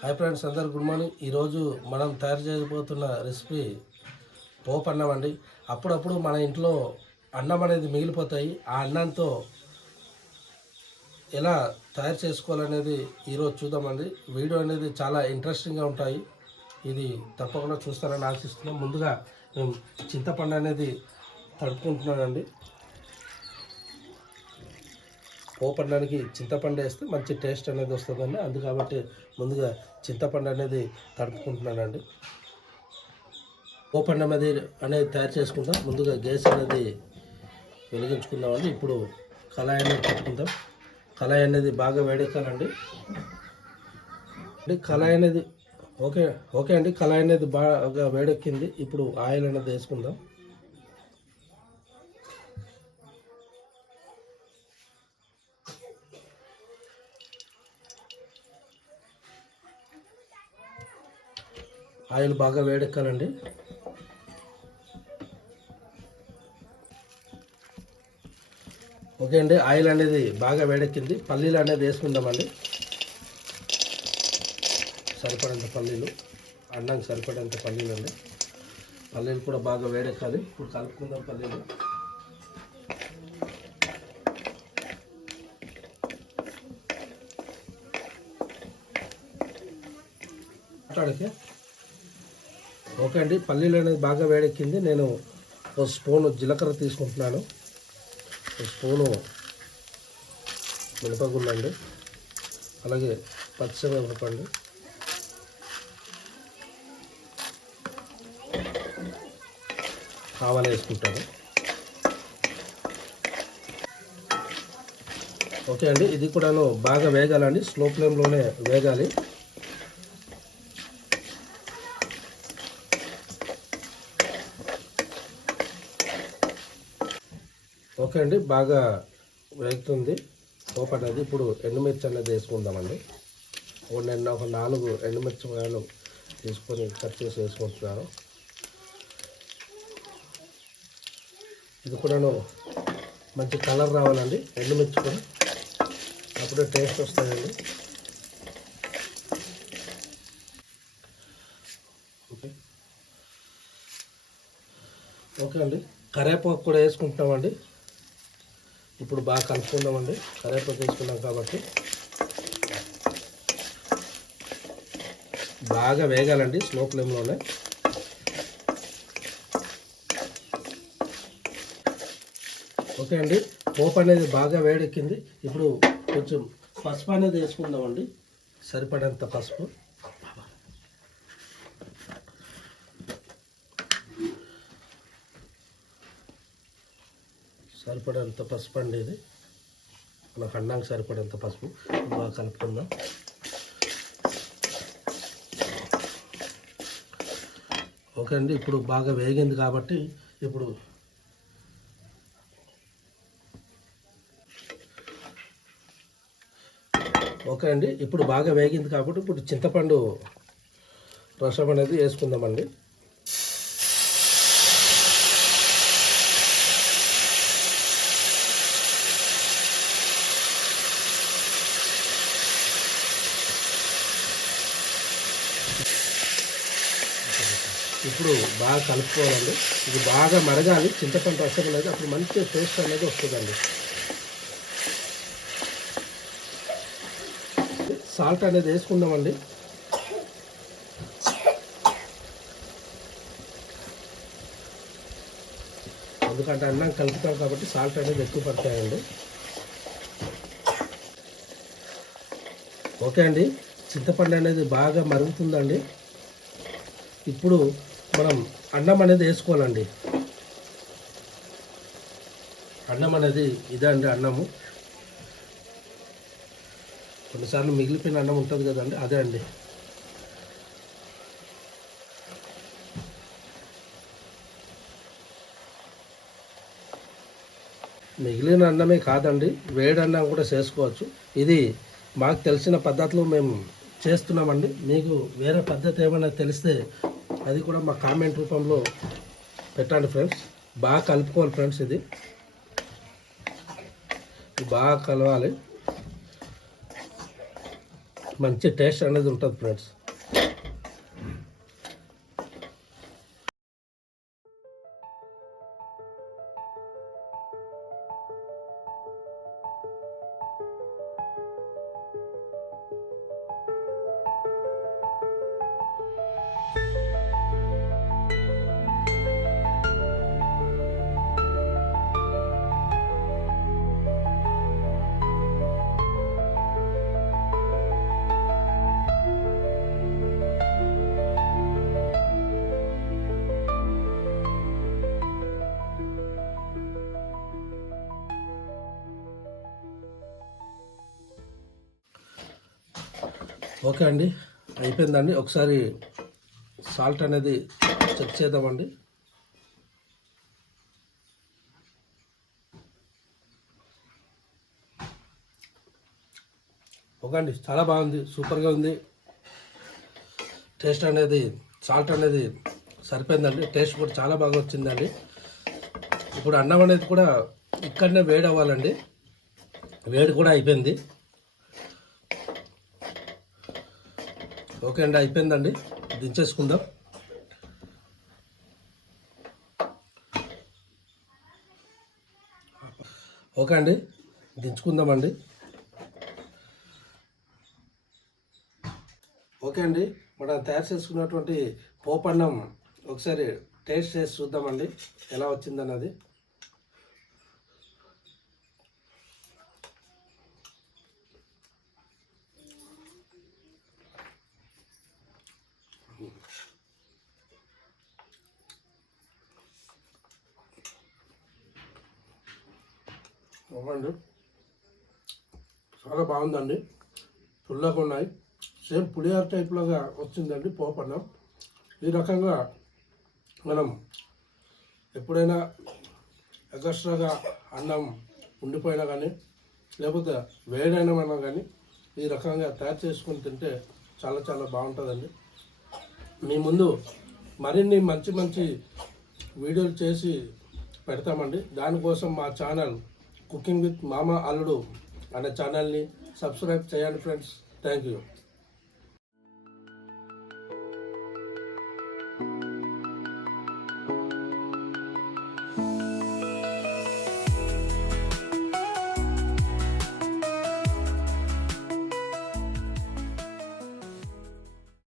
Hi friends అందరు good morning. ఈరోజు మనం తయారు చేయబోతున్న రెసిపీ పోపు అన్నం అండి. అప్పుడప్పుడు మన ఇంట్లో అన్నం అనేది మిగిలిపోతాయి. ఆ అన్నంతో ఎలా తయారు చేసుకోవాలనేది ఈరోజు చూద్దామండి. వీడియో అనేది చాలా ఇంట్రెస్టింగ్గా ఉంటాయి. ఇది తప్పకుండా చూస్తారని ఆశిస్తున్నాం. ముందుగా మేము చింతపండు అనేది తడుపుకుంటున్నానండి. పోపడానికి చింతపండు వేస్తే మంచి టేస్ట్ అనేది వస్తుందండి. అందు కాబట్టి ముందుగా చింతపండు అనేది తడుపుకుంటున్నానండి. పోపండు అనేది అనేది తయారు చేసుకుందాం. ముందుగా గ్యాస్ అనేది వెలిగించుకుందామండి. ఇప్పుడు కళాయి అనేది పెట్టుకుందాం. కళాయి అనేది బాగా వేడెక్కాలండి. అంటే కళాయి అనేది ఓకే ఓకే అండి. కళాయి అనేది బాగా వేడెక్కింది. ఇప్పుడు ఆయిల్ అనేది వేసుకుందాం. ఆయిల్ బాగా వేడెక్కాలండి. ఓకే అండి ఆయిల్ అనేది బాగా వేడెక్కింది. పల్లీలు అనేది వేసుకుందామండి. సరిపడంత పల్లీలు అన్నానికి సరిపడేంత పల్లీలు అండి పల్లీలు కూడా బాగా వేడెక్కాలి. ఇప్పుడు కలుపుకుందాం పల్లీలు. మాట్లాడితే ఓకే అండి. పల్లీలు అనేది బాగా వేడెక్కింది. నేను ఒక స్పూను జీలకర్ర తీసుకుంటున్నాను. ఒక స్పూను మినపగుండండి. అలాగే పచ్చిమిరపండి ఆవాలు వేసుకుంటాను. ఓకే అండి. ఇది కూడాను బాగా వేగాలండి. స్లో ఫ్లేమ్లోనే వేగాలి. ఓకే అండి బాగా వేగుతుంది పోపు అనేది ఇప్పుడు ఎండుమిర్చి అనేది వేసుకుందామండి. ఒక నేను ఒక నాలుగు ఎండుమిరపకాయలు తీసుకొని కట్ చేసి వేసుకుంటున్నాను. ఇది కూడాను మంచి కలర్ రావాలండి ఎండుమిర్చి కూడా. అప్పుడే టేస్ట్ వస్తాయండి. ఓకే. ఓకే అండి కరేపాకు కూడా వేసుకుంటున్నామండి. ఇప్పుడు బాగా కలుపుకుందామండి. కరేపాకు వేసుకున్నాం కాబట్టి. బాగా వేగాలండి స్లో ఫ్లేమ్లోనే. ఓకే అండి పోపు అనేది బాగా వేడెక్కింది. ఇప్పుడు కొంచెం పసుపు అనేది వేసుకుందామండి. సరిపడేంత పసుపు. సరిపడేంత పసుపు అండి ఇది. మనకు అన్నానికి సరిపడేంత పసుపు. బాగా కలుపుకుందాం. ఓకే అండి ఇప్పుడు బాగా వేగింది కాబట్టి ఇప్పుడు ఓకే అండి ఇప్పుడు బాగా వేగింది కాబట్టి ఇప్పుడు చింతపండు రసం అనేది వేసుకుందామండి. ఇప్పుడు బాగా కలుపుకోవాలండి. ఇది బాగా మరగాలి. చింతపండు రసం అనేది అప్పుడు మంచి టేస్ట్ అనేది వస్తుందండి. సాల్ట్ అనేది వేసుకుందామండి. ఎందుకంటే అన్నం కలుపుతాం కాబట్టి సాల్ట్ అనేది ఎక్కువ పడతాయండి. ఓకే అండి. చింతపండు అనేది బాగా మరుగుతుందండి. ఇప్పుడు మనం అన్నం అనేది వేసుకోవాలండి. అన్నం అనేది ఇదే అండి అన్నము. కొన్నిసార్లు మిగిలిపోయిన అన్నం ఉంటుంది కదండి అదే అండి. మిగిలిన అన్నమే కాదండి వేడి అన్నం కూడా చేసుకోవచ్చు. ఇది మాకు తెలిసిన పద్ధతిలో మేము చేస్తున్నామండి. మీకు వేరే పద్ధతి ఏమైనా తెలిస్తే అది కూడా మా కామెంట్ రూపంలో పెట్టండి ఫ్రెండ్స్ బాగా కలుపుకోవాలి ఫ్రెండ్స్ ఇది. బాగా కలవాలి. మంచి టేస్ట్ అనేది ఉంటుంది ఫ్రెండ్స్ ఓకే అండి. అయిపోయిందండి. ఒకసారి సాల్ట్ అనేది చెక్ చేద్దామండి. ఓకే అండి. చాలా బాగుంది. సూపర్గా ఉంది. టేస్ట్ అనేది సాల్ట్ అనేది సరిపోయిందండి. టేస్ట్ కూడా చాలా బాగా వచ్చిందండి. ఇప్పుడు అన్నం అనేది కూడా ఇక్కడనే వేడి అవ్వాలండి వేడి కూడా అయిపోయింది. ఓకే అండి అయిపోయిందండి. దించేసుకుందాం. ఓకే అండి దించుకుందామండి. ఓకే అండి మనం తయారు చేసుకున్నటువంటి పోపన్నం ఒకసారి టేస్ట్ చేసి చూద్దామండి ఎలా వచ్చిందన్నది. ఇవ్వండి చాలా బాగుందండి. పుల్లగా ఉన్నాయి. సేమ్ పులిహార టైప్లోగా వచ్చిందండి పోపన్నం. ఈ రకంగా మనం ఎప్పుడైనా ఎగస్ట్రాగా అన్నం ఉండిపోయినా కానీ లేకపోతే వేడైన కానీ ఈ రకంగా తయారు చేసుకుని తింటే చాలా చాలా బాగుంటుందండి. మీ ముందు మరిన్ని మంచి మంచి వీడియోలు చేసి పెడతామండి. దానికోసం మా ఛానల్ కుకింగ్ విత్ మామ అల్లుడు అనే ఛానల్ని సబ్స్క్రైబ్ చేయండి ఫ్రెండ్స్ థ్యాంక్ యూ